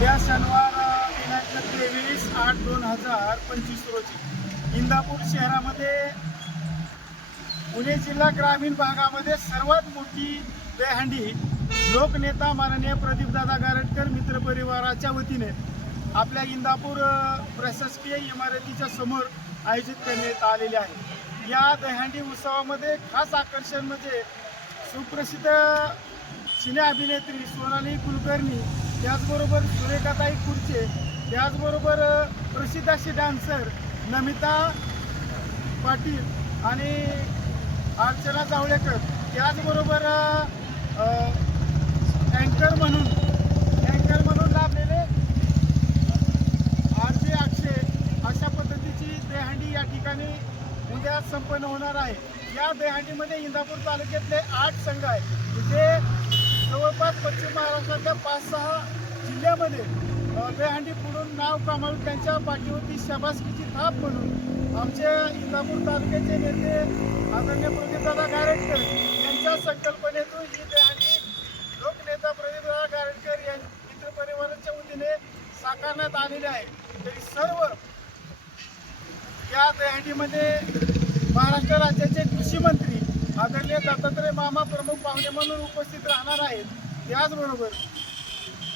उद्या शनिवार दिनांक 23/8/2025 रोजी इंदापूर शहरामध्ये पुणे जिल्हा ग्रामीण भागामध्ये सर्वात मोठी दहीहंडी लोकनेता माननीय प्रदीपदादा गारटकर मित्र परिवाराच्या वतीने आपल्या इंदापूर प्रशासकीय इमारतीच्या समोर आयोजित करण्यात आलेले आहे। या दहीहंडी उत्सवामध्ये खास आकर्षण म्हणजे सुप्रसिद्ध सिने अभिनेत्री सोनाली कुलकर्णी, त्याचबरोबर सुरेखाताई खुर्चे, त्याचबरोबर प्रसिद्ध असे डान्सर नमिता पाटील आणि अर्चना जावळेकर, त्याचबरोबर अँकर म्हणून लाभलेले आरजे अक्षय, अशा पद्धतीची दहीहंडी या ठिकाणी उद्या संपन्न होणार आहे। या दहीहंडीमध्ये इंदापूर तालुक्यातले 8 संघ आहेत, जे जवळपास पश्चिम महाराष्ट्रातल्या 5-6 जिल्ह्यामध्ये दहीहंडी पुढून नाव कमावून त्यांच्या पाठीवरती शाबासकीची थाप म्हणून आमच्या इंदापूर तालुक्याचे नेते आदरणीय प्रदीपदादा गारटकर यांच्या संकल्पनेतून ही दहीहंडी लोकनेता प्रदीपदादा गारटकर यांच्या मित्रपरिवाराच्या वतीने साकारण्यात आलेले आहे। तरी सर्व या दहीहंडीमध्ये महाराष्ट्र राज्याचे कृषी मंत्री आदरणीय दत्तात्रय मामा प्रमुख पाहुणे म्हणून उपस्थित राहणार आहेत। त्याचबरोबर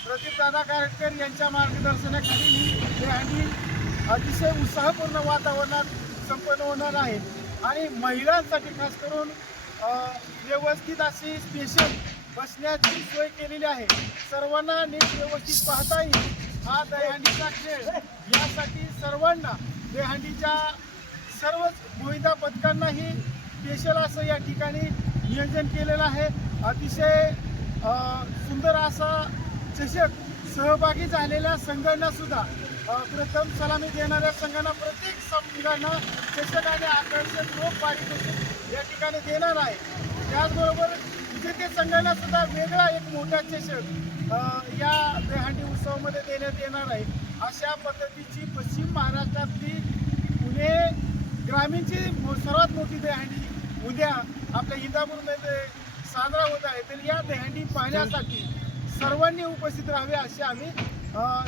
प्रदीपदादा गारटकर यांच्या मार्गदर्शनाखाली ही दहीहंडी अतिशय उत्साहपूर्ण वातावरणात संपन्न होणार आहे आणि महिलांसाठी खास करून व्यवस्थित अशी स्पेशल बसण्याची सोय केलेली आहे। सर्वांना नीट व्यवस्थित पाहता येईल हा दहीहंडीचा खेळ, यासाठी सर्वांना दहीहंडीच्या सर्वच मोहिता पथकांनाही स्पेशल असं या ठिकाणी नियोजन केलेलं आहे। अतिशय सुंदर असा चषक सहभागी झालेल्या संघांना सुद्धा प्रथम सलामी देणाऱ्या संघांना प्रत्येक संघांना चषक आणि आकर्षक रोख पारितोषिक या ठिकाणी देणार आहे। त्याचबरोबर विजेते संघांना सुद्धा वेगळा एक मोठा चषक या दहीहंडी उत्सवामध्ये देण्यात येणार आहे। अशा पद्धतीची पश्चिम महाराष्ट्रातली पुणे ग्रामीणची सर्वात मोठी दहीहंडी उद्या आपल्या इंदापूरमध्ये साजरा होत आहे। तर या दहीहंडी पाहण्यासाठी सर्वांनी उपस्थित राहावे असे आम्ही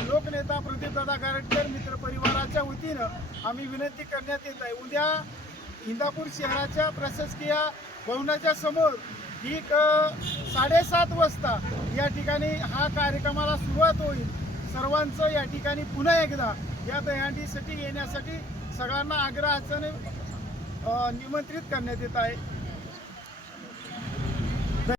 लोकनेता प्रदीपदादा गारटकर मित्र परिवाराच्या वतीनं आम्ही विनंती करण्यात येत आहे। उद्या इंदापूर शहराच्या प्रशासकीय भवनाच्या समोर ठीक 7:30 वाजता या ठिकाणी हा कार्यक्रमाला सुरुवात होईल। सर्वांचं या ठिकाणी पुन्हा एकदा या दहीहंडीसाठी येण्यासाठी सगळ्यांना आग्रहाने निमंत्रित करण्यात येत आहे।